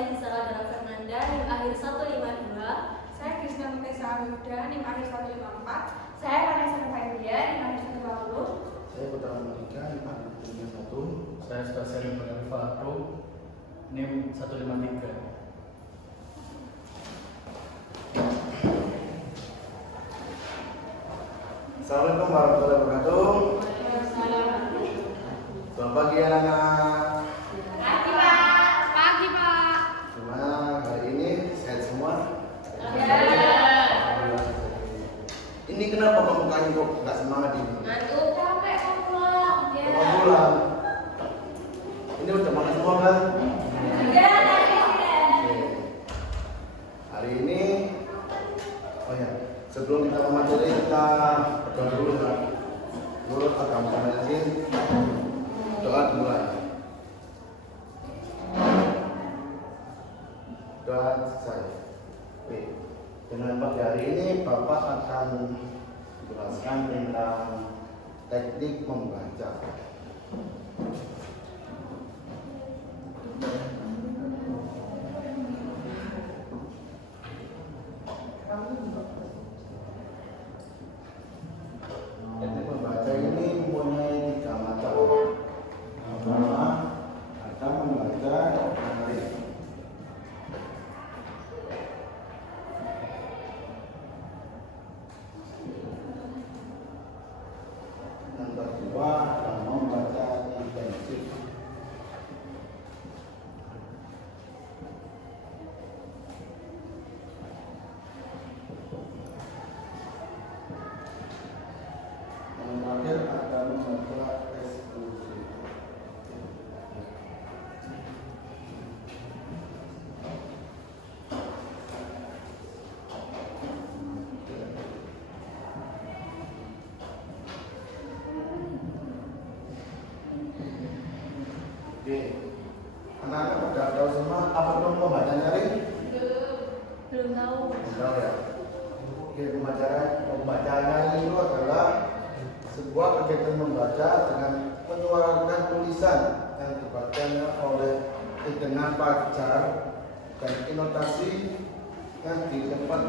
saya Gisela Dara Fernanda, NIM akhir 152. Saya Krisna Mutesa Anuda, NIM akhir 154. Saya Vanessa Nurhaydia, NIM akhir 150. Saya Putra Monika, NIM akhir 151. Saya Stasiun Penerifa Akro, NIM 153. Assalamualaikum warahmatullahi wabarakatuh. Selamat pagi anak-anak. Pagi Pak. Pagi Pak. Gimana hari ini? Sehat semua? Ini kenapa pembukaan kok nggak semangat ini? Aduh, capek mau pulang. Mau pulang. Ini udah makan semua kan? Oke. Hari ini, oh ya, sebelum kita ke materi kita berdoa dulu kan. Menurut agama Katolik, doa dimulai. Doa selesai. Oke. Dengan pagi hari ini Bapak akan menjelaskan tentang teknik membaca. Teknik membaca ini mempunyai 3 macam. Pertama, ada membaca menarik. Yang kedua, ada membaca intensif. Yang terakhir ada membaca eksklusif. Oke, anak-anak udah tahu semua apa itu membaca nyaring? Belum tahu. Belum tahu ya. Oke, membaca nyaring itu adalah sebuah kegiatan membaca dengan menyuarakan tulisan yang dibacakan oleh dengan pajar dan intonasi yang ditempat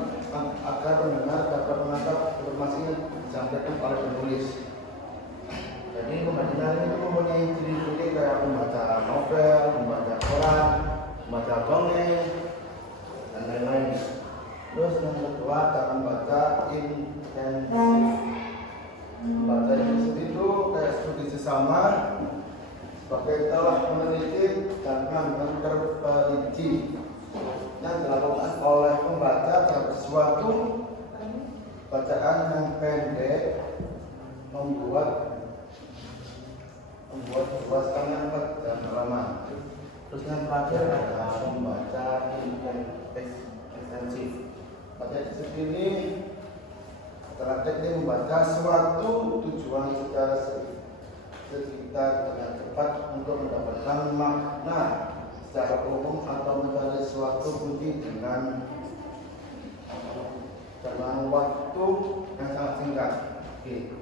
agar pendengar dapat menangkap informasi yang disampaikan oleh penulis. Jadi membaca nyaring itu mempunyai ciri-ciri kayak membaca novel, membaca koran, membaca dongeng, dan lain-lain. Terus yang kedua cara membaca intensif. Membaca intensif itu kayak studi sesama sebagai telah meneliti dan terperinci yang dilakukan oleh pembaca terhadap sesuatu bacaan yang pendek membuat sebuah setengah dan halaman. Terus yang terakhir ada membaca intensif. Baca intensif ini adalah teknik membaca suatu tujuan secara sekitar dengan cepat untuk mendapatkan makna secara umum atau mencari suatu kunci dengan waktu yang sangat singkat. Oke.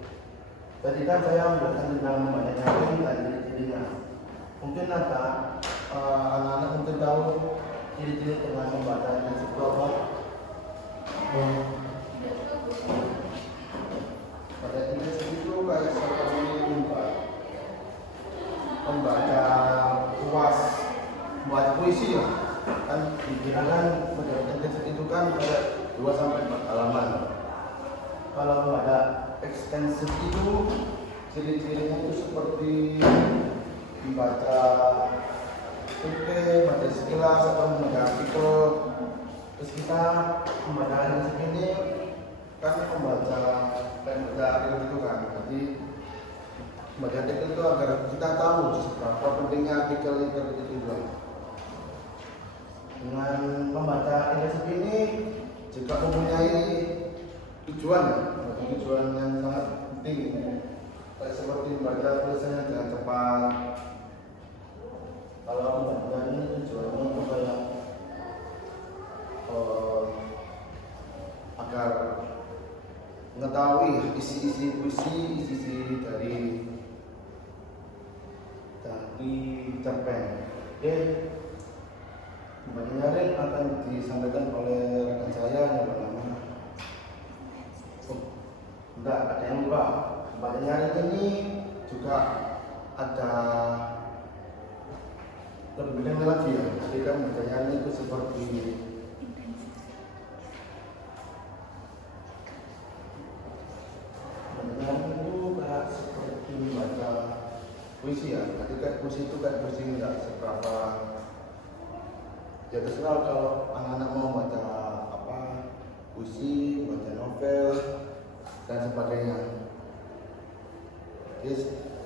Tadi kan saya menjelaskan tentang membaca nyaring dan ciri-cirinya. Mungkin ada anak-anak mungkin tahu ciri-ciri dengan membaca intensif itu apa? Pada intensif itu kayak seperti membaca puas, membaca puisi lah. Kan dikirakan membaca intensif itu kan kayak 2-4 halaman. Kalau membaca ekstensif itu ciri-cirinya itu seperti membaca baca sekilas atau membaca artikel. Terus kita membaca intensif ini kan membaca artikel itu kan. Jadi membaca artikel itu agar kita tahu seberapa pentingnya artikel itu juga. Dengan membaca intensif ini juga mempunyai tujuan ya, tujuan yang sangat penting, kayak seperti membaca tulisannya dengan cepat. Kalau membaca ini tujuannya supaya agar mengetahui isi-isi puisi, isi-isi dari cerpen. Oke, membaca disampaikan oleh rekan saya yang bernama enggak, ada yang lupa. Pembacaan ini juga ada lebih benar lagi ya. Jadi kan pembacaan itu seperti seperti membaca puisi ya. Nanti kan puisi itu kan puisi enggak seberapa. Ya terserah kalau anak-anak mau baca apa puisi, baca novel dan sebagainya. Jadi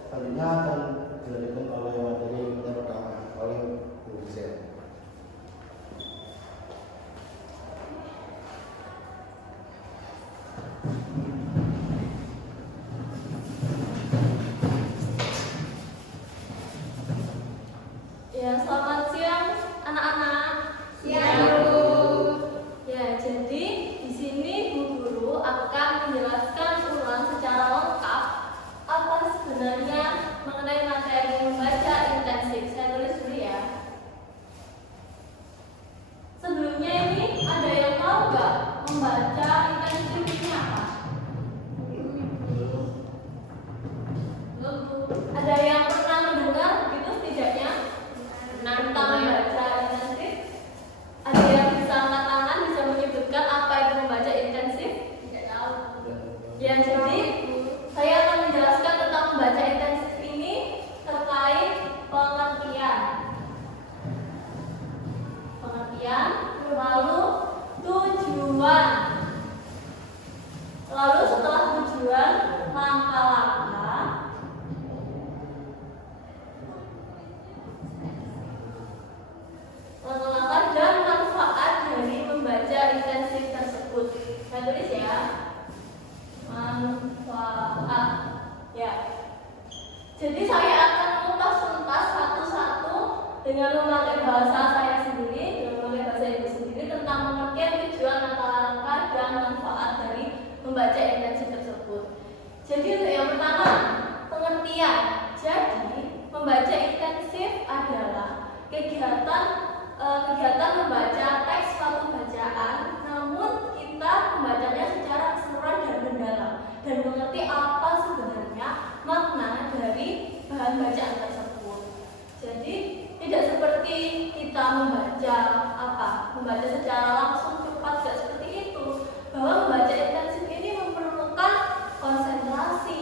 selanjutnya akan dilanjutkan oleh materi yang pertama oleh Bu Gisel. Ya, selamat siang anak-anak. Siang, Bu. Ya, jadi di sini Bu Guru akan menjelaskan ulang secara lengkap apa sebenarnya mengenai materi membaca intensif. Saya tulis dulu ya. Sebelumnya ini ada yang tahu nggak membaca intensif ini apa? Belum, Bu. Ada yang pernah mendengar gitu setidaknya tentang membaca intensif? Ada yang bisa angkat tangan, bisa menyebutkan apa itu membaca intensif? Tidak tahu. Ya, jadi saya akan menjelaskan tentang membaca intensif ini terkait pengertian, lalu tujuan, lalu setelah tujuan langkah-langkah, dan manfaat dari membaca intensif tersebut. Saya tulis ya, manfaat. Ya. Jadi saya akan mengupas tuntas satu-satu dengan memakai bahasa saya sendiri, dengan memakai bahasa ibu sendiri tentang pengertian, tujuan, langkah-langkah dan manfaat dari membaca intensif tersebut. Jadi untuk yang pertama, pengertian. Jadi membaca intensif adalah kegiatan membaca teks suatu bacaan, namun kita membacanya secara keseluruhan dan mendalam dan mengerti apa sebenarnya makna dari bahan bacaan tersebut. Jadi tidak seperti kita membaca secara langsung cepat, tidak seperti itu. Bahwa membaca intensif ini memerlukan konsentrasi,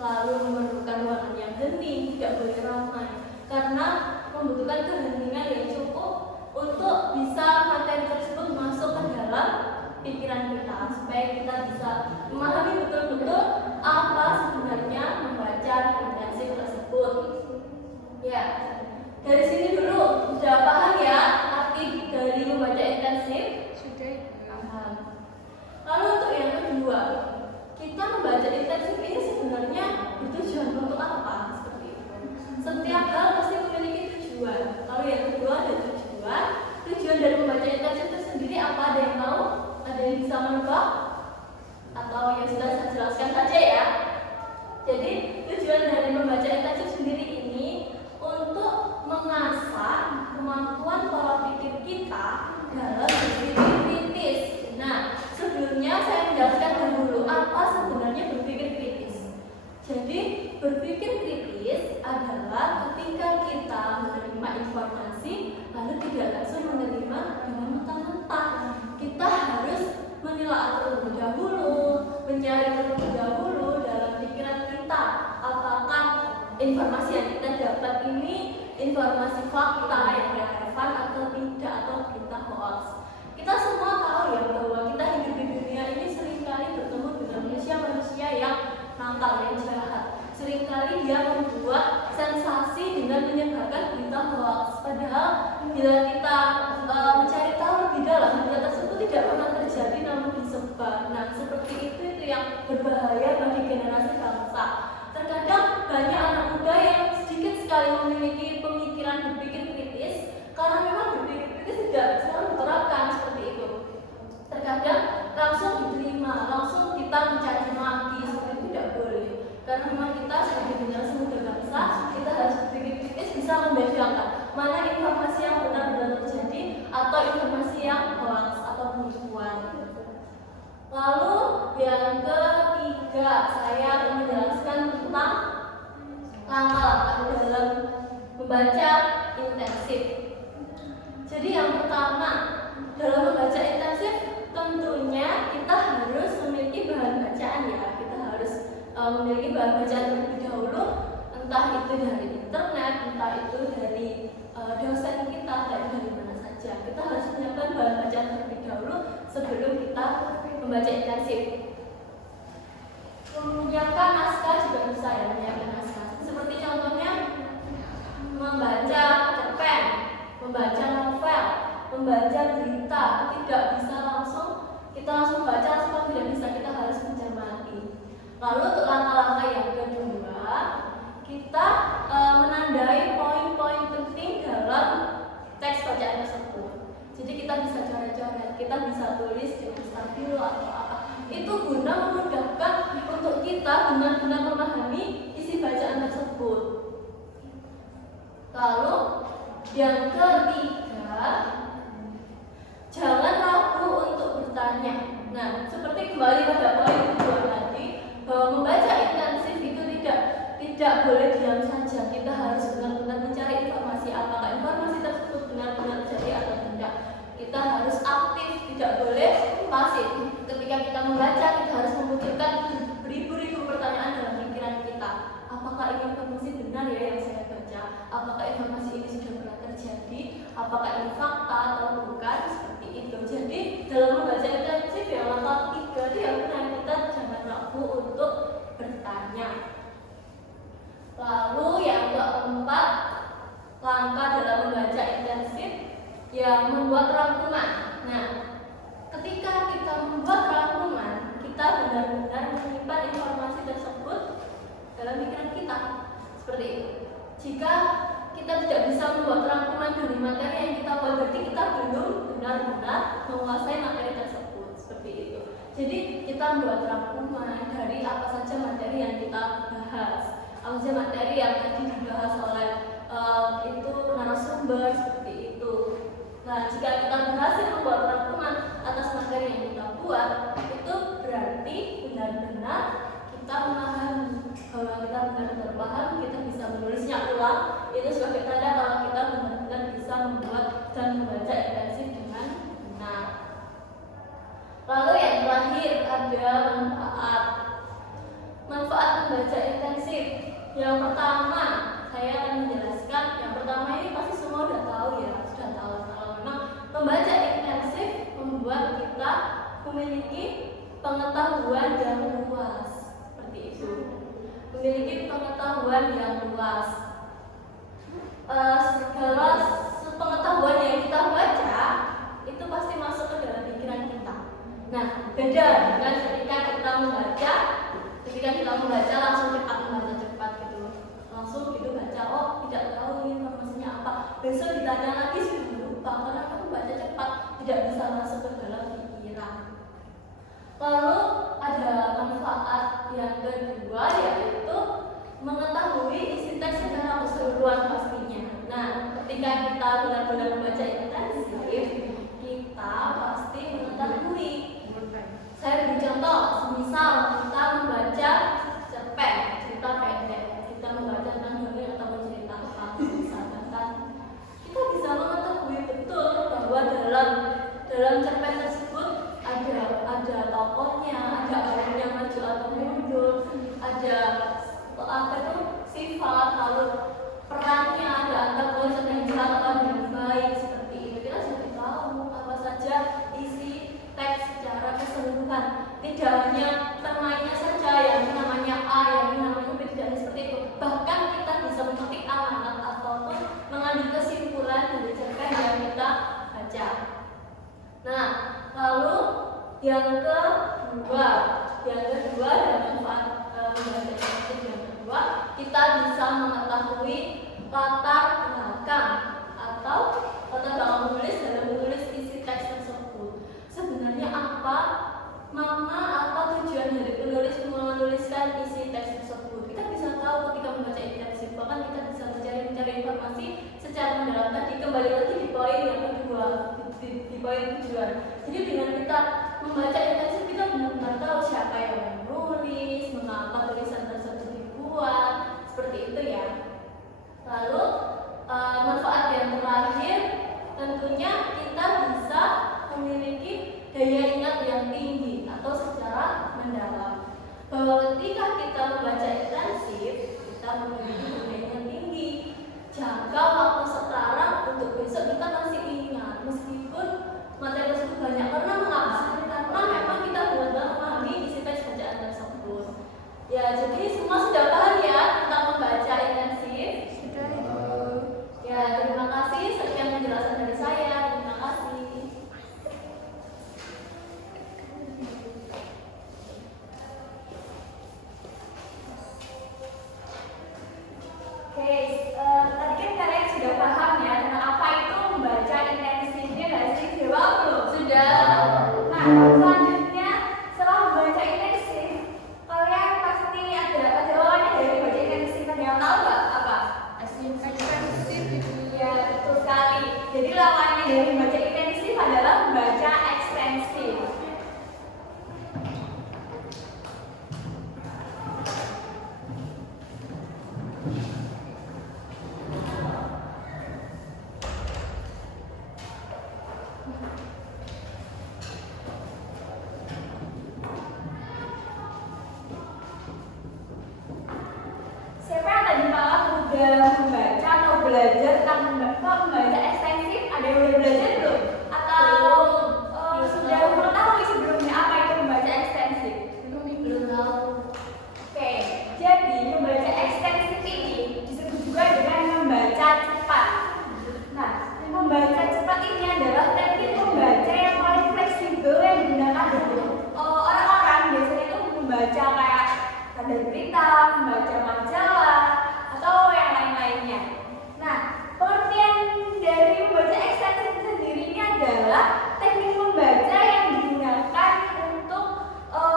lalu memerlukan ruangan yang hening, tidak boleh ramai, karena membutuhkan keheningan yang cukup untuk bisa materi tersebut masuk ke dalam pikiran kita, supaya kita bisa memahami betul-betul apa sebenarnya membaca intensif tersebut. Ya, dari sini dulu sudah paham ya arti dari membaca intensif? Sudah. Paham. Lalu untuk yang kedua, kita membaca intensif ini sebenarnya bertujuan untuk apa? Seperti itu. Setiap hal pasti memiliki tujuan. Lalu yang kedua ada tujuan. Tujuan dari membaca intensif itu sendiri apa? Ada yang tahu? Ada yang bisa menebak? Atau yang sudah saya jelaskan saja ya. Jadi tujuan dari membaca intensif sendiri ini untuk mengasah kemampuan pola pikir kita dalam berpikir kritis. Nah, sebelumnya saya menjelaskan dahulu apa sebenarnya berpikir kritis. Jadi berpikir kritis adalah ketika kita menerima informasi lalu tidak langsung menerima dengan mentah-mentah. Kita harus menelaah terlebih dahulu, mencari terlebih dahulu dalam pikiran kita apakah informasi yang kita dapat ini informasi fakta yang relevan atau tidak, atau berita hoax. Kita semua tahu ya bahwa kita hidup di dunia ini seringkali bertemu dengan manusia-manusia yang nakal, yang jahat. Seringkali dia membuat sensasi dengan menyebarkan berita hoax. Padahal bila kita mencari tahu lebih dalam, berita tersebut tidak pernah terjadi namun disebar. Nah, seperti itu yang berbahaya bagi generasi bangsa. Terkadang banyak anak muda yang sedikit sekali memiliki pemikiran berpikir kritis karena memang berpikir kritis tidak selalu diterapkan seperti itu. Terkadang langsung diterima, langsung kita mencaci maki, seperti itu tidak boleh. Karena memang kita sebagai generasi muda bangsa, kita harus berpikir kritis, bisa membedakan mana informasi yang benar-benar terjadi atau informasi yang membaca intensif. Jadi yang pertama, dalam membaca intensif tentunya kita harus memiliki bahan bacaan ya. Kita harus memiliki bahan bacaan terlebih dahulu, entah itu dari internet, entah itu dari dosen kita, dari mana saja. Kita harus menyiapkan bahan bacaan terlebih dahulu sebelum kita membaca intensif. Menyiapkan naskah juga bisa ya, menyiapkan naskah. Seperti contohnya membaca cerpen, membaca novel, membaca berita. Tidak bisa kita langsung baca langsung tidak bisa, kita harus mencermati. Lalu untuk langkah-langkah yang kedua, kita menandai poin-poin penting dalam teks bacaan tersebut. Jadi kita bisa coret-coret, kita bisa tulis dengan stabilo atau apa. Itu guna memudahkan untuk kita benar-benar memahami isi bacaan tersebut. Lalu yang ketiga, jangan ragu untuk bertanya. Nah, seperti kembali pada poin kedua tadi, bahwa membaca intensif itu tidak boleh diam saja. Kita harus benar-benar mencari informasi, apakah informasi tersebut benar-benar terjadi atau tidak. Kita harus aktif, tidak boleh pasif. Ketika kita membaca, kita harus memunculkan beribu-ribu pertanyaan dalam pikiran kita. Apakah ini informasi benar ya yang saya baca? Apakah informasi ini sudah pernah terjadi? Apakah ini fakta atau bukan? Seperti itu. Jadi dalam membaca intensif yang langkah ketiga itu yang benar, kita jangan ragu untuk bertanya. Lalu yang keempat, langkah dalam membaca intensif yang membuat rangkuman. Nah, ketika kita membuat rangkuman, kita benar-benar menyimpan informasi tersebut dalam pikiran kita. Seperti itu. Jika kita tidak bisa membuat rangkuman dari materi yang kita buat, berarti kita belum benar-benar menguasai materi tersebut. Seperti itu. Jadi kita membuat rangkuman dari apa saja materi yang kita bahas, apa saja materi yang tadi dibahas oleh itu narasumber, seperti itu. Nah, jika kita berhasil membuat rangkuman atas materi yang kita buat, itu berarti benar-benar kita memahami. Kalau kita benar-benar paham, kita bisa menulisnya ulang. Itu sebagai tanda kalau kita benar-benar bisa membuat dan membaca intensif dengan benar. Lalu yang terakhir ada manfaat. Manfaat membaca intensif. Yang pertama, saya akan menjelaskan. Yang pertama ini pasti semua sudah tahu ya, sudah tahu kalau memang membaca intensif membuat kita memiliki pengetahuan yang luas. Seperti itu. Memiliki pengetahuan yang luas. Segala pengetahuan yang kita baca itu pasti masuk ke dalam pikiran kita. Nah, beda dengan ketika kita membaca. Ketika kita membaca langsung membaca cepat gitu, langsung gitu baca, oh tidak tahu ini informasinya apa. Besok ditanya lagi sudah lupa karena kamu baca cepat, tidak bisa masuk ke dalam pikiran. Lalu ada manfaat yang kedua, yaitu mengetahui isi teks secara keseluruhan pastinya. Nah, ketika kita benar-benar membaca intensif, kita pasti mengetahui. Saya beri contoh, misal kita membaca cerpen, cerita pendek, kita membaca tentang dongeng atau cerita apa, misalkan, kita bisa mengetahui betul bahwa dalam cerpen tersebut ada tokohnya, ada orang yang maju atau mundur, ada apa itu sifat, lalu perannya, ada antagonis yang jahat atau yang baik, seperti itu. Kita sudah tahu apa saja isi teks secara keseluruhan. Tidak hanya termainnya saja yang namanya A, yang namanya B, tidak seperti itu. Bahkan kita bisa memetik amanat ataupun mengambil kesimpulan dari cerpen yang kita baca. Nah, lalu yang kedua dalam manfaat membaca intensif yang kedua, kita bisa mengetahui latar belakang atau latar belakang menulis dalam menulis isi teks tersebut. Sebenarnya apa tujuan dari penulis menuliskan isi teks tersebut? Kita bisa tahu ketika membaca intensif, bahkan kita bisa mencari informasi secara mendalam. Tadi kembali lagi di poin yang kedua, di poin tujuan. Jadi dengan kita membaca intensif, kita benar-benar tahu siapa yang menulis, mengapa tulisan tersebut dibuat, seperti itu ya. Lalu daya ingat yang tinggi atau secara mendalam. Bahwa ketika kita membaca intensif, kita memiliki daya ingat tinggi. Jangka waktu sekarang untuk besok kita masih ingat, meskipun materi tersebut banyak. Karena mengapa? Karena memang kita benar-benar memahami isi teks bacaan tersebut. Ya, jadi semua sudah paham ya tentang membaca intensif. Sudah Ibu. Ya, terima kasih. Sekian penjelasan dari saya. Terima kasih. Oke, tadi kan kalian sudah paham ya tentang apa itu membaca intensifnya nggak sih? Jawab belum? Sudah. Nah, selanjutnya setelah membaca intensif, kalian pasti ada lawannya dari baca intensif. Ada yang tahu nggak apa? Ekstensif Ibu. Iya, betul sekali. Jadi lawannya dari baca intensif adalah membaca ekstensif. Siapa yang tadi malam udah membaca atau belajar tentang membaca ekstensif? Ada yang udah belajar belum? Atau sudah mengetahui sebelumnya apa itu membaca ekstensif? Belum tahu. Oke, jadi membaca ekstensif ini disebut juga dengan membaca cepat. Nah, membaca cepat ini adalah teknik membaca yang paling fleksibel yang digunakan orang-orang. Biasanya itu membaca kayak kabar berita, membaca majalah, atau yang lain-lainnya. Nah, pengertian dari membaca ekstensif sendiri ini adalah teknik membaca yang digunakan untuk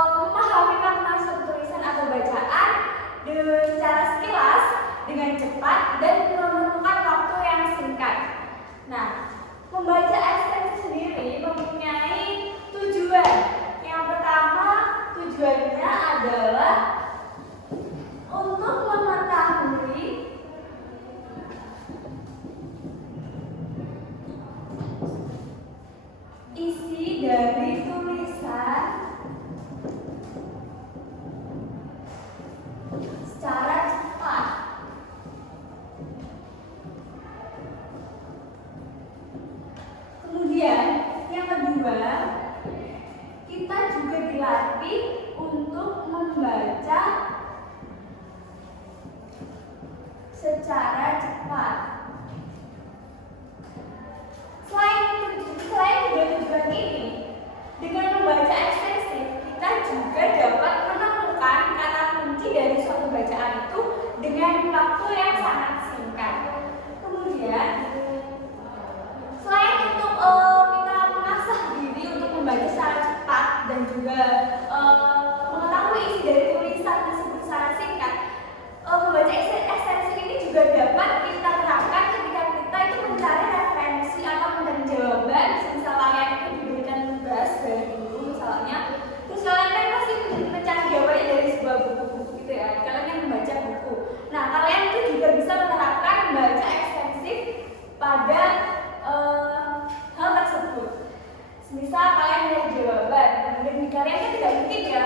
memahami makna suatu tulisan atau bacaan secara sekilas dengan cepat dan memerlukan waktu yang singkat. Nah, membaca ekstensif sendiri mempunyai tujuan. Yang pertama, tujuannya adalah untuk mengetahui isi dari tulisan secara cepat. Kemudian yang kedua, kita juga dilatih untuk membaca secara cepat. Selain kedua tujuan ini, dengan membaca ekstensif, kita juga dapat menemukan kata kunci dari suatu bacaan itu dengan waktu yang sangat singkat. Kemudian, selain untuk kita mengasah diri untuk membaca secara cepat dan juga mengetahui isi dari tulisan tersebut secara singkat, membaca ekstensif ini juga dapat kita terapkan ketika kita itu mencari referensi atau mencari jawaban. Misal kalian itu diberikan tugas dari guru misalnya, terus kalian kan pasti mencari jawabannya dari sebuah buku gitu ya. Kalian yang membaca buku. Nah, kalian itu juga bisa menerapkan membaca ekstensif pada hal tersebut. Misal kalian mencari jawaban, kemudian kalian kan tidak mungkin ya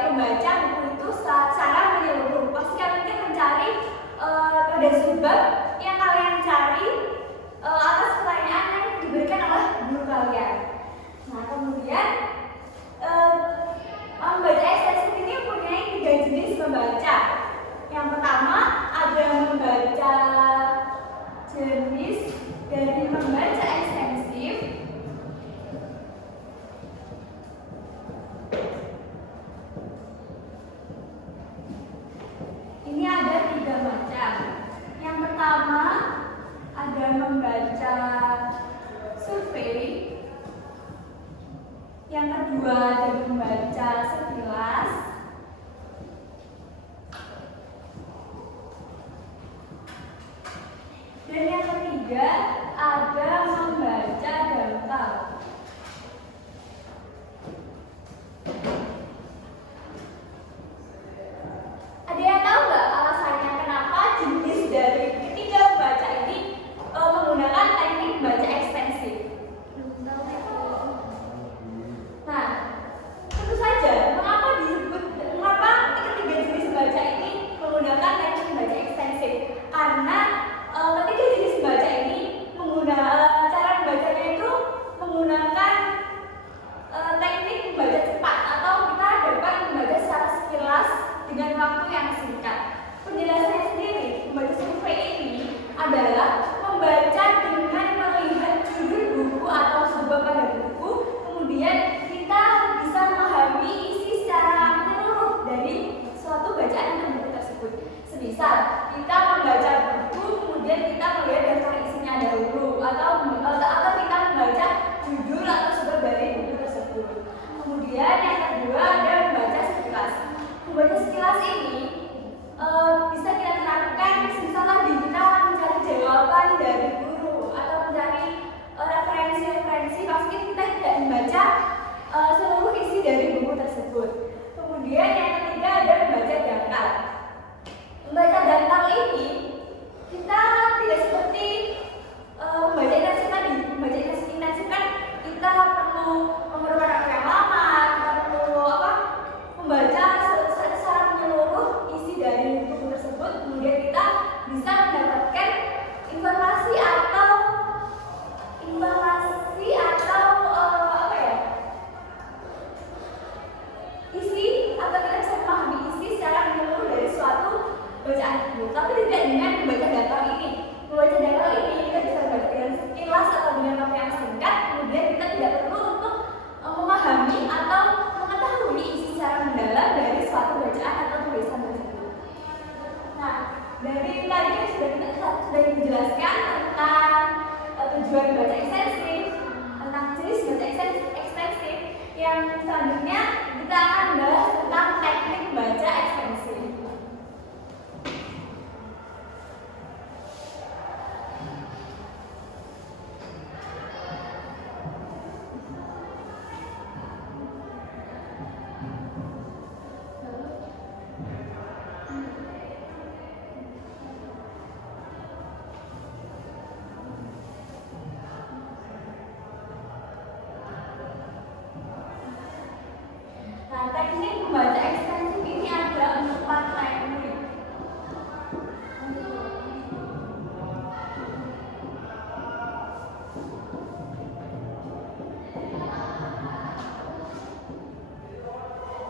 teknik membaca ekstensif ini ada 4 teknik.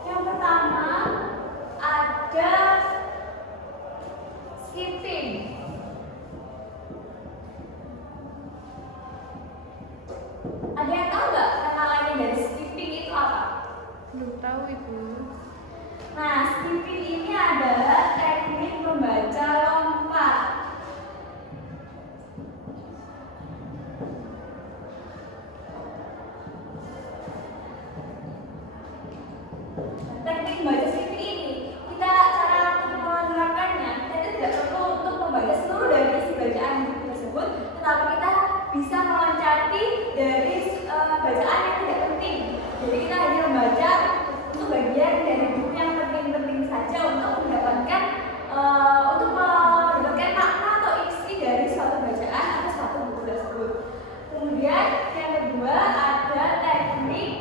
Yang pertama ada skipping. Ada yang tahu nggak kata lain dari skipping itu apa? Belum tahu Ibu. Nah, skipping ini adalah teknik membaca lompat. Teknik membaca skipping ini, kita cara untuk menerapkannya, kita itu tidak perlu untuk membaca seluruh dari isi bacaan buku tersebut, tetapi kita bisa meloncati dari bacaan yang tidak penting. Jadi kita hanya membaca untuk bagian dari buku yang penting-penting saja untuk mendapatkan makna atau isi dari suatu bacaan atau suatu buku tersebut. Kemudian yang kedua ada teknik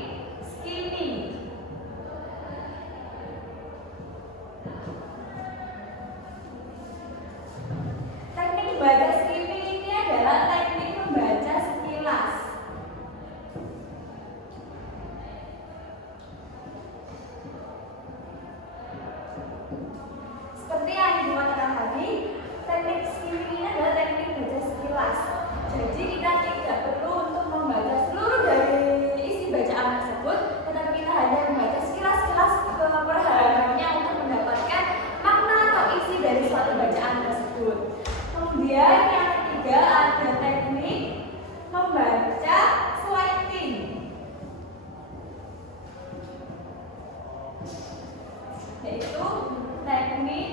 skimming. Teknik membaca skimming ini adalah teknik membaca sekilas. Seperti yang dimaksudkan tadi, teknik skimming ini adalah teknik membaca sekilas. Jadi kita tidak perlu untuk membaca seluruh dari isi bacaan tersebut, tetapi kita hanya membaca sekilas-sekilas per halamannya untuk mendapatkan makna atau isi dari suatu bacaan tersebut. Kemudian yang ketiga ada teknik membaca sliding. Yaitu teknik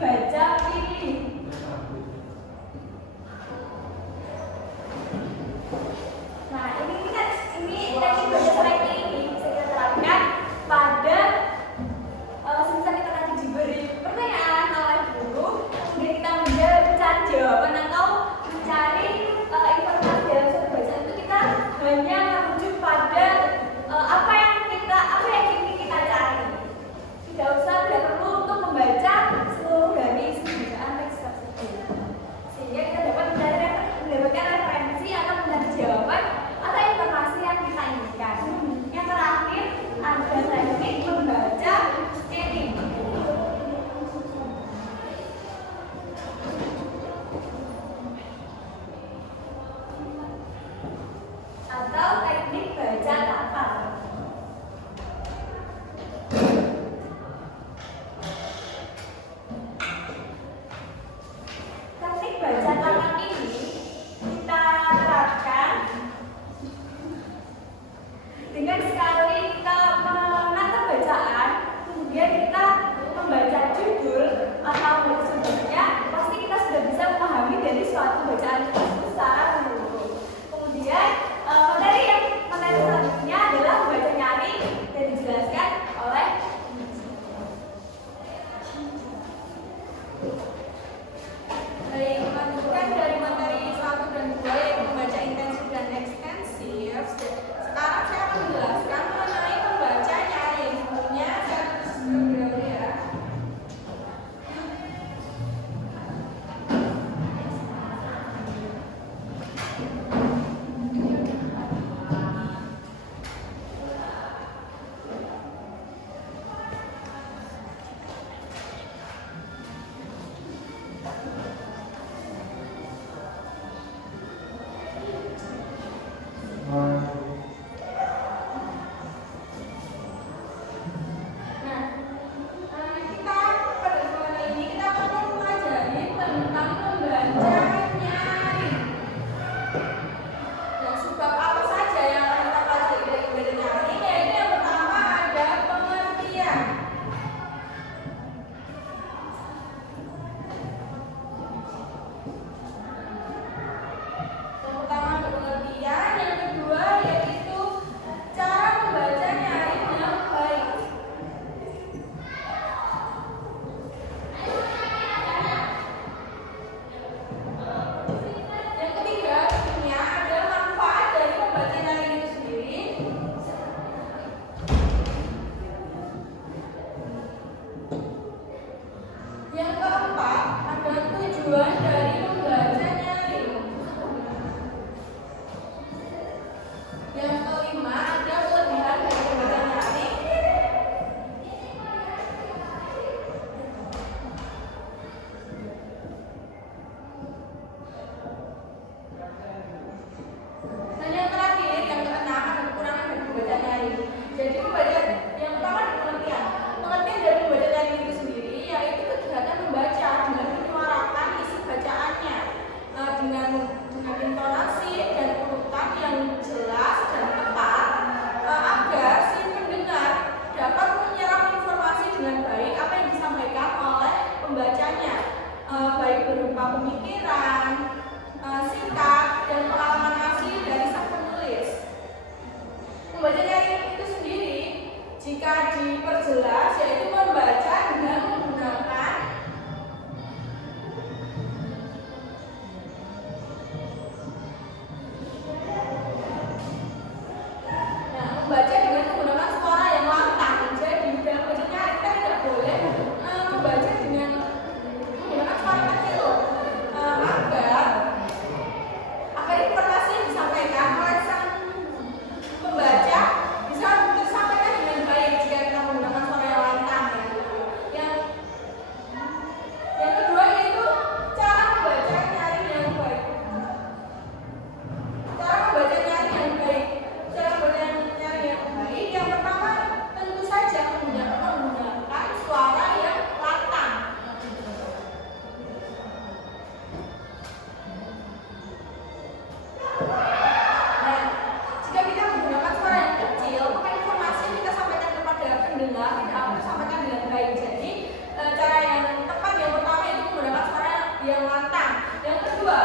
baca pilih. Nah, ini teknik baca sliding ini bisa kita terapkan pada semisal kita nanti diberi pertanyaan oleh guru, kemudian kita mencari jawaban atau mencari informasi dalam suatu bacaan itu, kita hanya merujuk pada apa yang ingin kita cari. Tidak perlu untuk membaca seluruh dari isi bacaan teks tersebut, sehingga kita dapat mendapatkan referensi atau mencari jawaban atau informasi yang kita inginkan. Yang terakhir ada teknik membaca scanning atau teknik baca tapak. Teknik baca tapak ini kita terapkan dengan sekali kita menata bacaan, kemudian kita membaca judul atau sumbernya, pasti kita sudah bisa memahami dari suatu bacaan tersebut secara menyeluruh. Kemudian materi selanjutnya adalah membaca nyaring dan dijelaskan oleh Baik, melanjutkan dari materi 1 dan 2 yaitu membaca intensif dan ekstensif. Sekarang saya akan menjelaskan mengenai membaca nyaring. Sebelumnya saya tulis terlebih dahulu ya. Nah, jika kita menggunakan suara yang kecil, maka informasi yang kita sampaikan kepada pendengar tidak akan tersampaikan dengan baik. Jadi, cara yang tepat yang pertama itu menggunakan suara yang lantang. Yang kedua,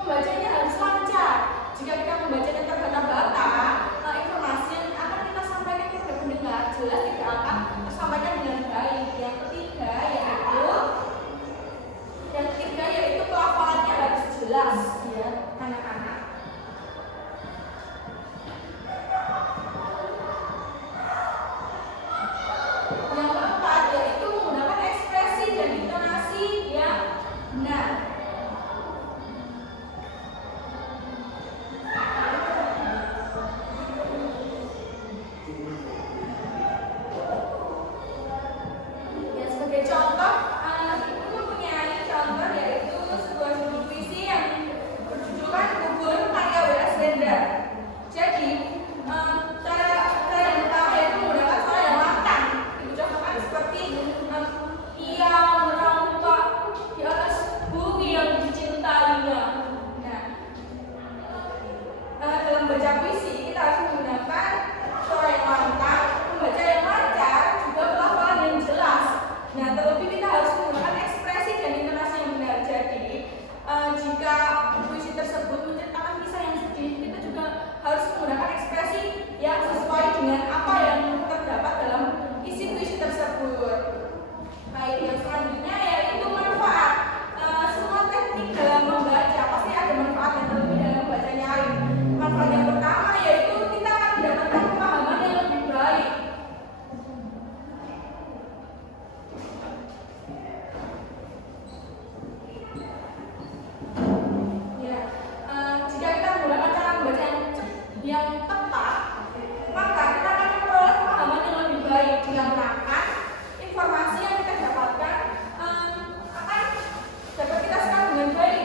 membacanya harus lancar. Jika kita membacanya terbata-bata, informasi yang akan kita sampaikan kepada pendengar jelas tidak akan tersampaikan dengan baik. Yang ketiga yaitu pelafalannya harus jelas, ya anak-anak. Yang keempat yaitu menggunakan ekspresi dan intonasi yang benar. Ya, sebagai contoh, ibu mempunyai contoh yaitu sebuah buku puisi yang berjudulkan Gugur karya W.S. Hendra. Jadi, cara yang pertama yaitu menggunakan suara yang lantang. Diucapkan seperti ia merampak di atas bumi yang dicintainya. Nah, dalam baca puisi kita harus menggunakan suara yang lantang, membaca yang lancar, juga pelafalan yang jelas. Nah, terlebih kita harus menggunakan ekspresi dan intonasi yang benar. Jadi, jika puisi tersebut menceritakan kisah yang sedih, kita juga harus menggunakan ekspresi yang sesuai dengan apa yang terdapat dalam isi puisi tersebut. Baik, yang selanjutnya yaitu manfaat. Semua teknik dalam membaca pasti ada manfaat yang terlebih dalam membaca nyaring. Manfaat yang pertama yaitu kita akan mendapatkan pemahaman yang lebih baik. Ya, jika kita menggunakan cara membaca yang tepat, maka kita akan memperoleh pemahaman yang lebih baik. Dikarenakan informasi yang kita dapatkan akan dapat kita serap dengan baik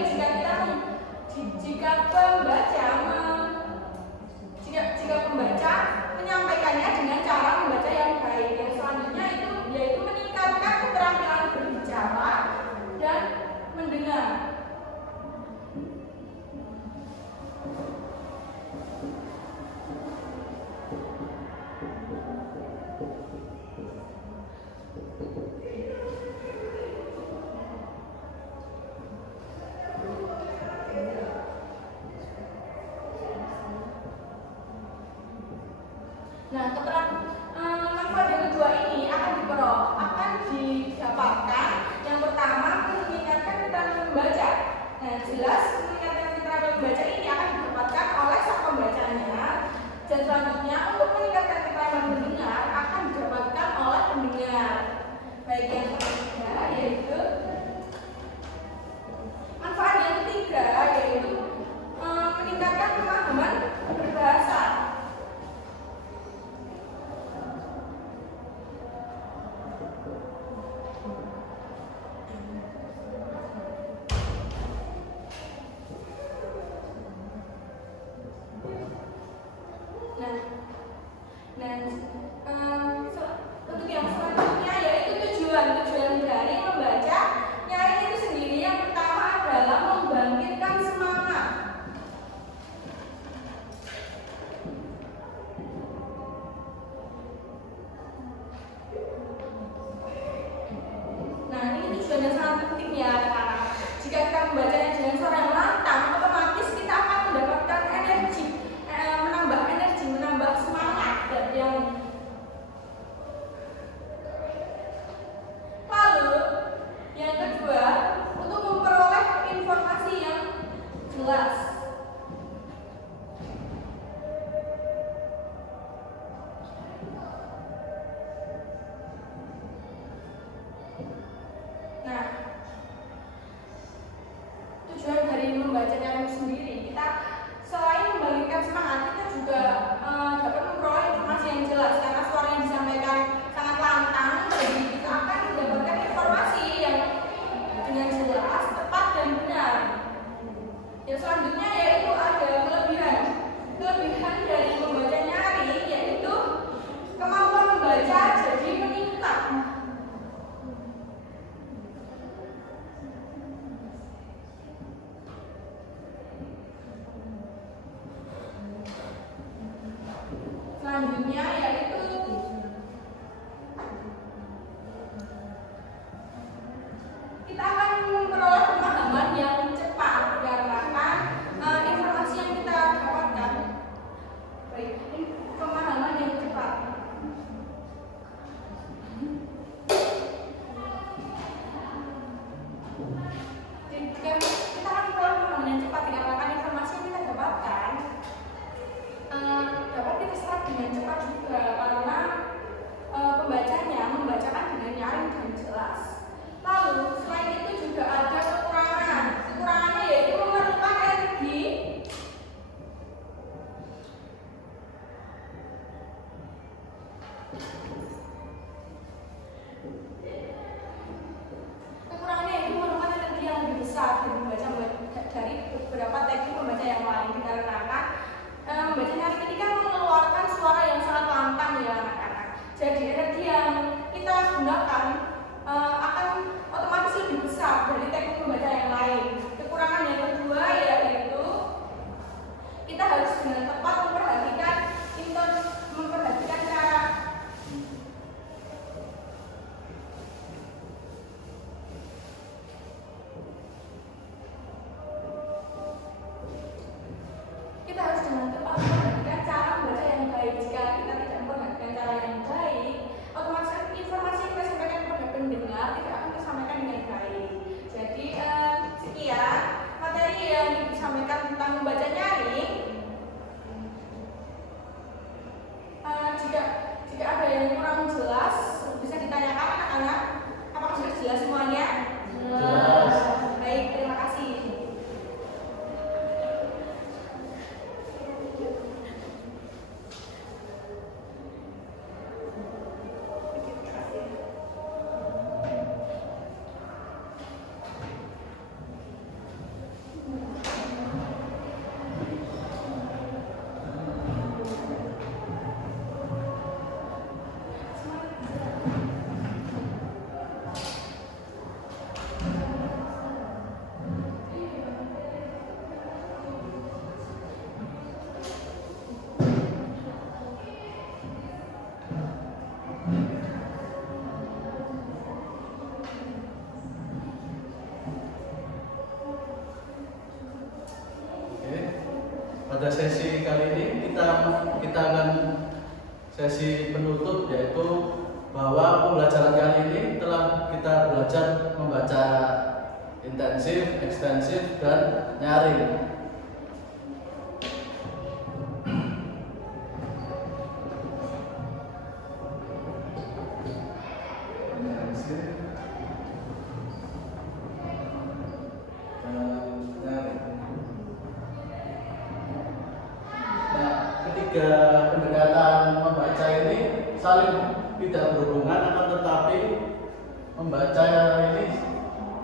jika pembaca menyampaikannya dengan cara membaca yang baik. Yang selanjutnya itu yaitu meningkatkan keterampilan berbicara dan mendengar. Nah, manfaat yang kedua ini akan didapatkan. Yang pertama, meningkatkan keterampilan membaca. Nah, jelas meningkatkan keterampilan membaca ini akan didapatkan oleh sang pembacanya. Dan selanjutnya, untuk meningkatkan keterampilan mendengar akan didapatkan oleh pendengar. Baik, yang ketiga yaitu manfaat yang ketiga yaitu meningkatkan pemahaman berbahasa. Untuk yang selanjutnya yaitu tujuan dari membaca nyaring itu sendiri. Yang pertama adalah membangkitkan semangat. Nah, ini tujuan yang sangat penting ya anak-anak. Jika kita membacanya dengan suara yang lantang, otomatis kita akan mendapatkan energi, menambah semangat dan yang lalu yang kedua untuk memperoleh informasi yang jelas. Nah, gunakan akan otomatis lebih besar dari teknik membaca yang lain. Kekurangan yang kedua yaitu kita harus dengan tepat memperhatikan cara membaca yang baik. Jika kita tidak memperhatikan cara yang baik, otomatis informasi yang kita sampaikan kepada pendengar tidak akan tersampaikan dengan baik. Jadi sekian materi yang disampaikan tentang membaca nyaring. Jika ada yang kurang jelas bisa ditanyakan anak-anak. Apakah sudah jelas semuanya? Jelas. Baik, terima kasih. Pada sesi kali ini kita akan sesi penutup, yaitu bahwa pembelajaran kali ini telah kita belajar membaca intensif, ekstensif, dan nyaring. Intensif dan nyaring. Ketiga pendekatan membaca ini saling tidak berhubungan, akan tetapi membaca ini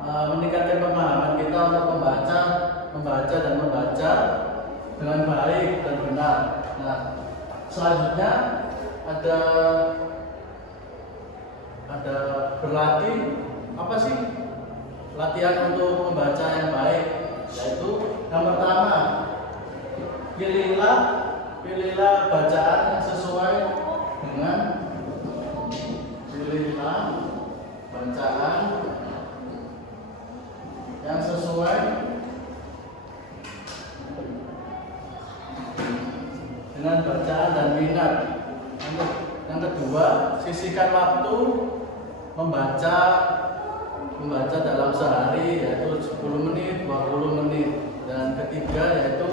meningkatkan pemahaman kita untuk membaca dengan baik dan benar. Nah, selanjutnya ada berlatih. Apa sih latihan untuk membaca yang baik? Yaitu yang pertama, pilihlah bacaan yang sesuai dengan bacaan dan minat. Yang kedua, sisihkan waktu membaca dalam sehari, yaitu 10 menit, 20 menit. Dan ketiga yaitu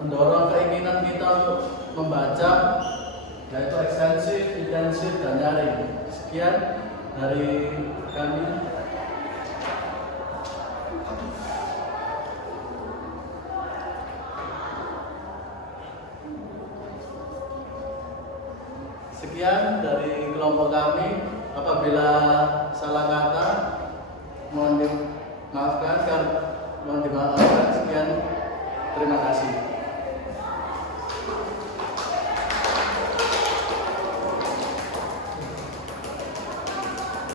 mendorong keinginan kita untuk membaca, yaitu ekstensif, intensif, dan nyaring. Sekian dari kami. Sekian dari kelompok kami. Apabila salah kata, mohon dimaafkan. Sekian, terima kasih.